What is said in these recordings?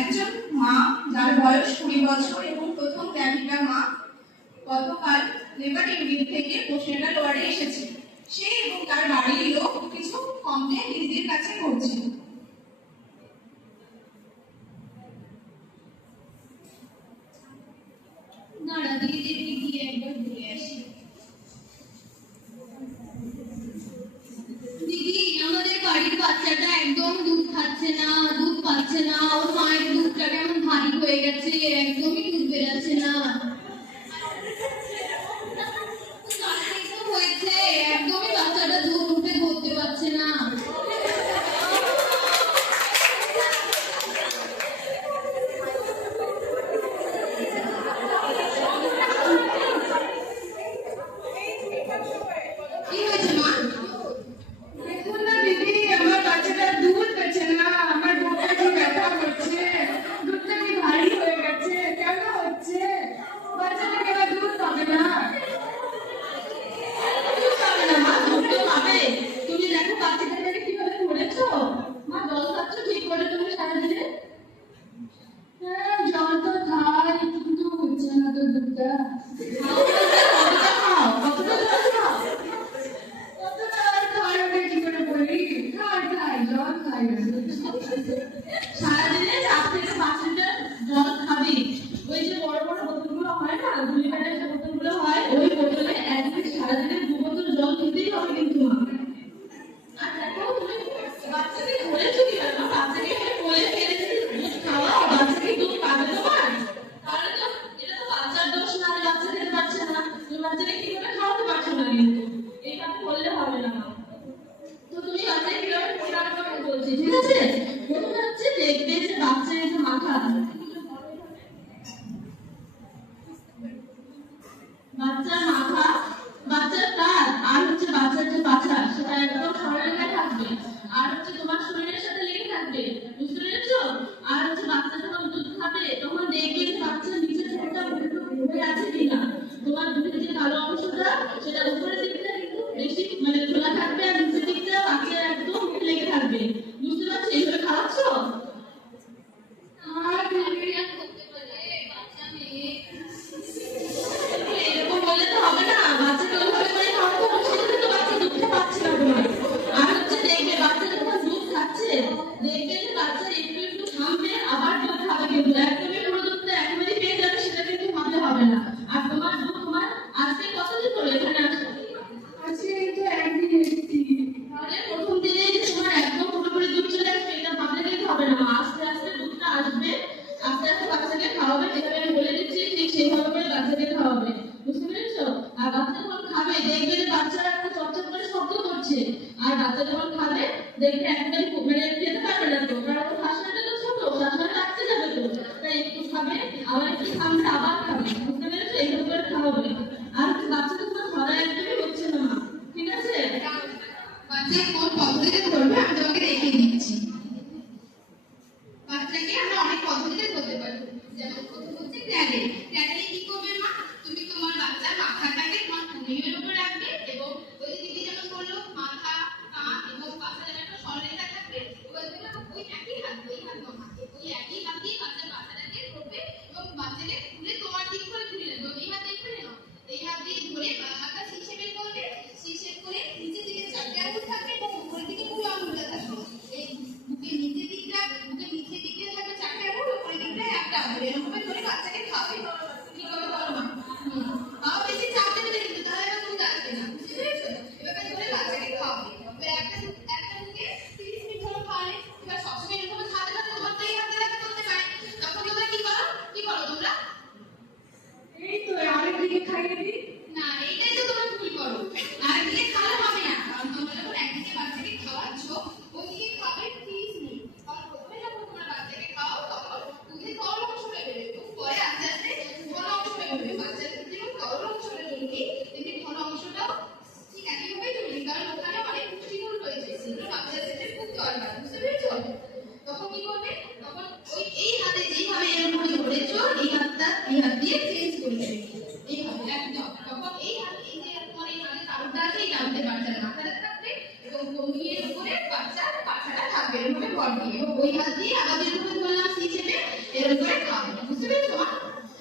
একজন মা যার বয়স 20 বছর এবং প্রথম গ্যাভিটা মা গতকাল লেবার ইউনিট থেকে পোস্টেনাল ওয়ার্ডে এসেছে। সে এবং তার বাড়ির লোক কিছু কমপ্লেন দিদির কাছে করছিল। দাঁড়া দিদিকে গিয়ে একবার ঘুরে আসি। দিদি, আমাদের বাড়ির বাচ্চাটা একদম দুধ খাচ্ছে না, দুধ পাচ্ছে না। ওর মায়ের দুধটা কেমন ভারী হয়ে গেছে, একদমই দুধ বেরাচ্ছে না। হয়েছে, একদমই বাচ্চাটা দুধ মুখে ধরতে পারছে না। কি হয়েছে মা? দেখুন না দিদি, আমার বাচ্চাটা দুধ পেছে না, আমার বুকটা কি ব্যথা করছে, দুধটা কি ভারী হয়ে গেছে, কেন হচ্ছে? বাচ্চাটা কেন দুধ পাবে না? দুধ পাবে না মা, দুধ তো পাবে। তুমি দেখো বাচ্চাটাকে কিভাবে ধরেছো। মা, জল খাচ্ছ ঠিক করে তুমি সারাদিনে? হ্যাঁ, জল তো খাই, কিন্তু হচ্ছে না তো দুধটা। কতটা খাও, কতটা জল খাও? কতটা আর খাই ওটা কি করে বলি? খাই জল খাই না। সারাদিনে 4 থেকে 5 লিটার জল খাবি। ওই যে বড় বড় বোতলগুলো হয় না, 2 লিটারের যে বোতলগুলো হয়, ওই বোতলে একদিন সারাদিনে 2 বোতল জল খেতেই হবে কিন্তু মা। আর দেখো তুমি বাচ্চাকে ধরেছো কিভাবে? বাচ্চাকে কোলে ফেলে দুধ খাওয়াও, বাচ্চাকে দুধ পাবে তোমার? তাহলে তো এটা তো বাচ্চার দোষ না, বাচ্চা খেতে পারছে না। তুমি বাচ্চাকে কিভাবে খাওয়াতে পারছো না, কিন্তু এইভাবে বললে হবে না মা। তো তুমি বাচ্চাকে কিভাবে পরিষ্কার করবে বলছি, ঠিক আছে? প্রথমে হচ্ছে দেখবে যে বাচ্চার এই যে মাথা, বাচ্চার মাথা, বাচ্চার কাঁধ, আর হচ্ছে বাচ্চার যে পাছা, সেটা একদম সরলরেখায় থাকবে। আর হচ্ছে তোমার শরীরের সাথে লেগে থাকবে, বুঝতে পেরেছো? আর হচ্ছে বাচ্চা যখন দুধ খাবে তখন দেখবে যে বাচ্চার নিচের ঠোঁটটা ঘুরে আছে কিনা। তোমার দুধের যে কালো অংশটা, সেটা উপরের দিকটা কিন্তু বেশি মানে খোলা থাকবে, আর নিচের দিকটা বাচ্চার একদম লেগে থাকবে। বুঝতে পারছো? এইভাবে খাওয়াচ্ছো? আর দিদি, বাচ্চা মেয়ে এরকম বললে তো হবে না। বাচ্চাকে ওইভাবে করে খাওয়াতে হবে, সেটাতে তো বাচ্চা দুধটা পাচ্ছে না তোমার। আর হচ্ছে দেখবে বাচ্চা যখন দুধ খাচ্ছে, দেখবে যে বাচ্চা একটু একটু থামবে, আবার দুধ খাবে, কিন্তু একদমই পুরো দুধটা একেবারেই পেয়ে যাবে সেটা কিন্তু ভাবলে হবে না। আর তোমার দুধ তোমার আজকে কতদিন হলো এখানে আসা? আজকে তো একদিন এসেছি। তাহলে প্রথম দিনে যে তোমার একদম পুরোপুরি দুধ চলে আসবে এটা ভাবলে কিন্তু হবে না। আস্তে আস্তে দুধটা আসবে, আস্তে আস্তে বাচ্চাকে খাওয়াবে, যেভাবে আমি বলে দিচ্ছি ঠিক সেইভাবে করে বাচ্চাকে খাওয়াবে। বুঝতে পেরেছো? আর বাচ্চা যখন খাবে দেখবে যে বাচ্চারা একটা চটচট করে শব্দ করছে। আর বাচ্চা যখন খাবে দেখবে একদম মানে খেতে পারবে না তো, কারণ ওর শ্বাসনালীটা তো ছোট, শ্বাসনালী আটকে যাবে তো। তাই একটু খাবে, আবার একটু থামবে, আবার খাবে। বুঝতে পেরেছো? এইভাবে করে খাওয়াবে। আর বাচ্চা তো তোমার ধরা একদমই হচ্ছে না মা, ঠিক আছে? বাচ্চা কোন পদ্ধতিতে ধরবে আমি তোমাকে দেখিয়ে দিচ্ছি। বাচ্চাকে আমরা অনেক পদ্ধতিতে ধরতে পারবো। যেমন প্রথম হচ্ছে ক্র্যাডেল। ক্র্যাডেলে কি করবে মা? তুমি তোমার বাচ্চার মাথাটাকে তোমার কুমিরের উপর রাখবে এবং ওই দিদি যেমন বললো মাথা, কান এবং পাশে যেন একটা সরলরেখা থাকবে। ওই একই হাত পর দিয়ে ওই হাত দিয়ে আবার যেরকম বললাম সি চেপে এরকম করে খাবে, বুঝতে পেরেছো মা?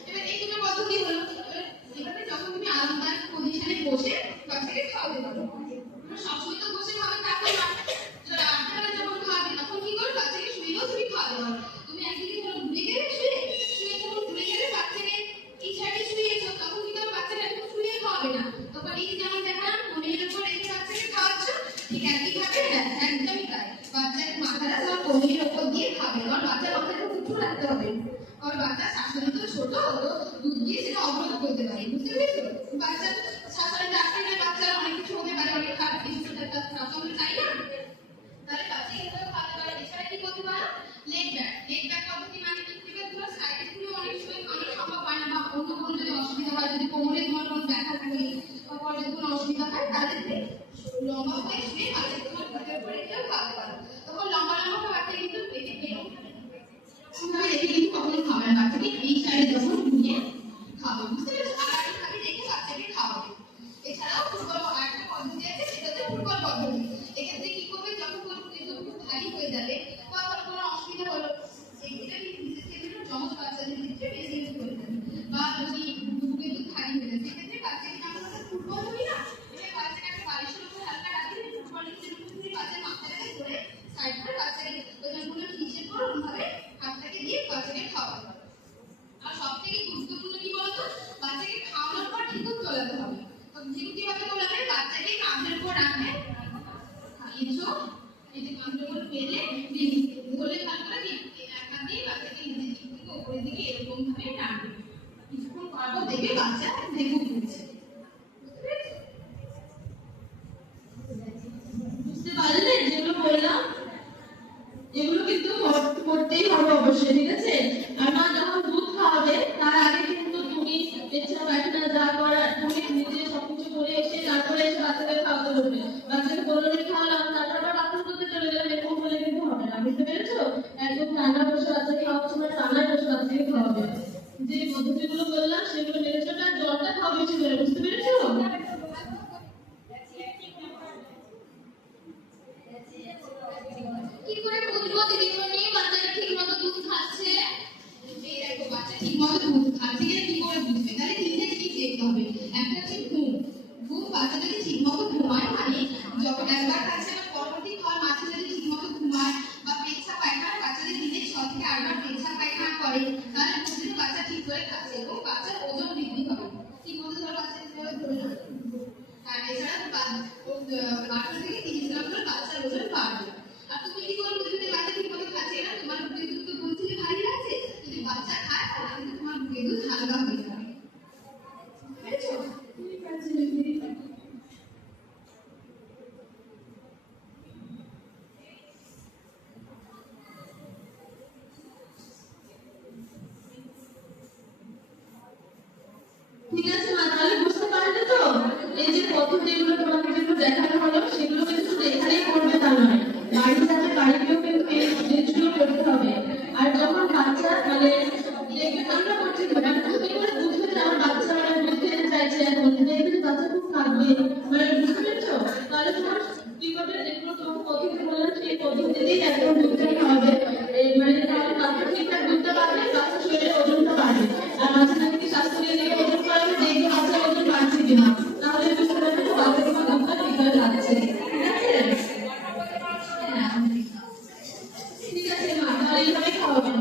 এবার এই দুটো পদ্ধতি হলো। এভাবে যখন তুমি আরামদায়ক পজিশনে বসে বাচ্চাকে খাওয়াতে পারো। সবসময় তো বসে খাবে তা তো না, রাত্রেবেলা যখন খাবে তখন কি করবে, বাচ্চাকে শুয়েও তুমি খাওয়াতে পারো। তুমি একদিকে ধরো ঘুরে গেলে শুয়ে যখন ঘুরে গেলে বাচ্চাকে এই সাইডে শুয়েছো, তখন কি করবে, বাচ্চাকে একদম শুয়ে খাওয়াবে না, তখন এই যেমন দেখালাম কোমরের উপর রেখে বাচ্চাকে খাওয়াচ্ছ, ঠিক একইভাবে একদমই তাই বাচ্চাকে মাথাটা তোমার কোমরের উপর দিয়ে খাবে। কারণ বাচ্চার মাথাটা উঁচু রাখতে হবে, কারণ বাচ্চার শাশুড়ি তো ছোট, দুধ দিয়ে সেটা অবরোধ করতে পারে, বুঝতে পেরেছো? বাচ্চার শাশুড়ি ডাক্তার বাচ্চার অনেক কিছু হতে পারে, অনেক খারাপ কিছু হতে পারে, আমরা চাই না। তাহলে বাচ্চা এভাবে খাওয়াতে পারে। এছাড়া কি করতে পারো, লেগ ব্যাক পদ্ধতি মানে কি, তোমার সাইডে তুমি অনেক সময় খাওয়ানো সম্ভব হয় না, বা অন্য কোনো যদি অসুবিধা হয়, যদি কোমরে তোমার কোনো ব্যথা থাকে বা পরে যদি কোনো অসুবিধা হয়, তাহলে তুমি লম্বা হয়ে শুয়ে বাচ্চাকে তোমার বুকের উপরে রেখেও খাওয়াতে পারো। তখন লম্বা লম্বা বাচ্চা কিন্তু পেটে এরকমভাবে রেখে কিন্তু কখনো খাবে না, বাচ্চাকে এই সাইডে যখন ঘুরিয়ে খাবে, বুঝতে পেরেছো? আর এইভাবে রেখে বাচ্চাকে খাওয়াবে। এছাড়াও ফুটবল আরেকটা পদ্ধতি আছে, সেটা হচ্ছে ফুটবল পদ্ধতি। এক্ষেত্রে কি করবে, যখন তোমার বুকে দুধ খুব ভারী হয়ে যাবে বা কোনো অসুবিধা হলো, এটা বিশেষ ক্ষেত্রে যমজ বাচ্চাদের ক্ষেত্রে বেশি ইউজ করে থাকে, বা যদি বুকে দুধ ভারী হয়ে যায় সেক্ষেত্রে বাচ্চাকে যেমন আমরা ফুটবল ধরি না, এবার বাচ্চাকে একটা বালিশের উপর হালকা রাখি, ফুটবলের ক্ষেত্রে বাচ্চার মাথাটাকে ধরে সাইড করে বাচ্চাকে ওইখানে কোনো হিসেব করে ওইভাবে হাতটাকে দিয়ে বাচ্চাকে খাওয়াতে হবে। আর সব থেকে গুরুত্বপূর্ণ কি বলতো, বাচ্চাকে খাওয়ানোর পর ঠিকও চলাতে হবে। ঠিক কিভাবে তোলাবে, বাচ্চাকে কাঁধের উপর রাখবে, খাইয়েছো এই যে কাঁধের উপর ফেলে ধরে ভালো করে এক হাত দিয়ে বাচ্চাকে নিচের দিক থেকে উপরের দিকে এরকম ভাবে টানবে। কিছুক্ষণ পর দেখবে বাচ্চা দেখে উঠছে। বুঝতে পারলে যেগুলো বললাম, এগুলো কিন্তু করতেই হবে অবশ্যই, ঠিক আছে? আর মা যখন দুধ খাওয়াবে তার আগে কিন্তু তুমি পেচ্ছা পায়খানা যা করার তুমি নিজে সবকিছু করে এসে তারপরে এসে বাচ্চাকে খাওয়াতে বলবে। বাচ্চাকে কোলে খাওয়ালাম তারপর আবার বাথরুম করতে চলে গেলাম, এরকম হলে কিন্তু হবে না, বুঝতে পেরেছো? একদম ঠান্ডা বসে বাচ্চাকে খাওয়াচ্ছ না, ঠান্ডায় বসে বাচ্চাকে খাওয়াবে। যে পদ্ধতিগুলো বললাম সেগুলো মেনে চলবে, আর জলটা খাওয়া বেশি করে, বুঝতে পেরেছো? কি করে বুঝবো দিদিমণি বাচ্চাটা ঠিকমতো দুধ খাচ্ছে? এই দেখো বাচ্চা ঠিকমতো দুধ খাচ্ছে কিনা কি করে বুঝবে? তাহলে তিনটে জিনিস দেখতে হবে। একটা হচ্ছে ঘুম বাচ্চা যদি ঠিকমতো ঘুমায়, মানে যখন একবার খাচ্ছে আবার পরবর্তী খাওয়ার মাঝে যদি ঠিকমতো ঘুমায়, বা পেচ্ছা পায়খানা বাচ্চা যদি দিনে 6 থেকে 8 বার পেচ্ছা পায়খানা করে, তাহলে বুঝবে বাচ্চা ঠিক করে খাচ্ছে এবং বাচ্চার ওজন বৃদ্ধি হবে। ঠিকমতো ধরো বাচ্চা কিভাবে ধরে রাখবে। আর এছাড়া 18 থেকে 30 গ্রাম করে বাচ্চার ওজন বাড়বে। আর তুমি কি করবে, যদি বাচ্চা ঠিকমতো খাচ্ছে না, তোমার বুকের দুধ তো বলছিলে ভারী লাগছে, যদি বাচ্চা খায় তাহলে কিন্তু তোমার বুকের দুধ হালকা হয়ে যাবে, বুঝেছো? ঠিক আছে। ঠিক আছে মা, তাহলে বুঝতে পারলে তো? এই যে পদ্ধতিগুলো তোমাকে যেগুলো দেখানো হলো সেগুলো কিন্তু শুধু এখানেই করবে তা নয়, বাড়ি যাবে বাড়িতেও কিন্তু এই জিনিসগুলো করতে হবে। আর যখন বাচ্চা মানে দেখবে কান্না করছে, তুমি করে বুঝবে যে আমার বাচ্চা মানে দুধ খেতে চাইছে, এখন দেখবে যে বাচ্চা খুব কাঁদবে, মানে বুঝতে পেরেছো? তাহলে তোমার কি করবে, যেগুলো তোমাকে পদ্ধতি বললাম সেই পদ্ধতিতেই একদম দুধটা খাওয়াবে, মানে তাহলে বাচ্চা ঠিকঠাক দুধটা পাবে, বাচ্চা শরীরে ওজনটা বাড়বে। আর মাঝখানে থেকে স্বাস্থ্য কেন্দ্রে ওজন করাবে, দেখবে বাচ্চার ওজন বাড়ছে কিনা, তাহলে বুঝতে পারবে যে বাচ্চা তোমার দুধটা ঠিক হয়ে যাচ্ছে, ঠিক আছে? হ্যাঁ ঠিক আছে মা, তাহলে এইভাবে খাওয়াবেন।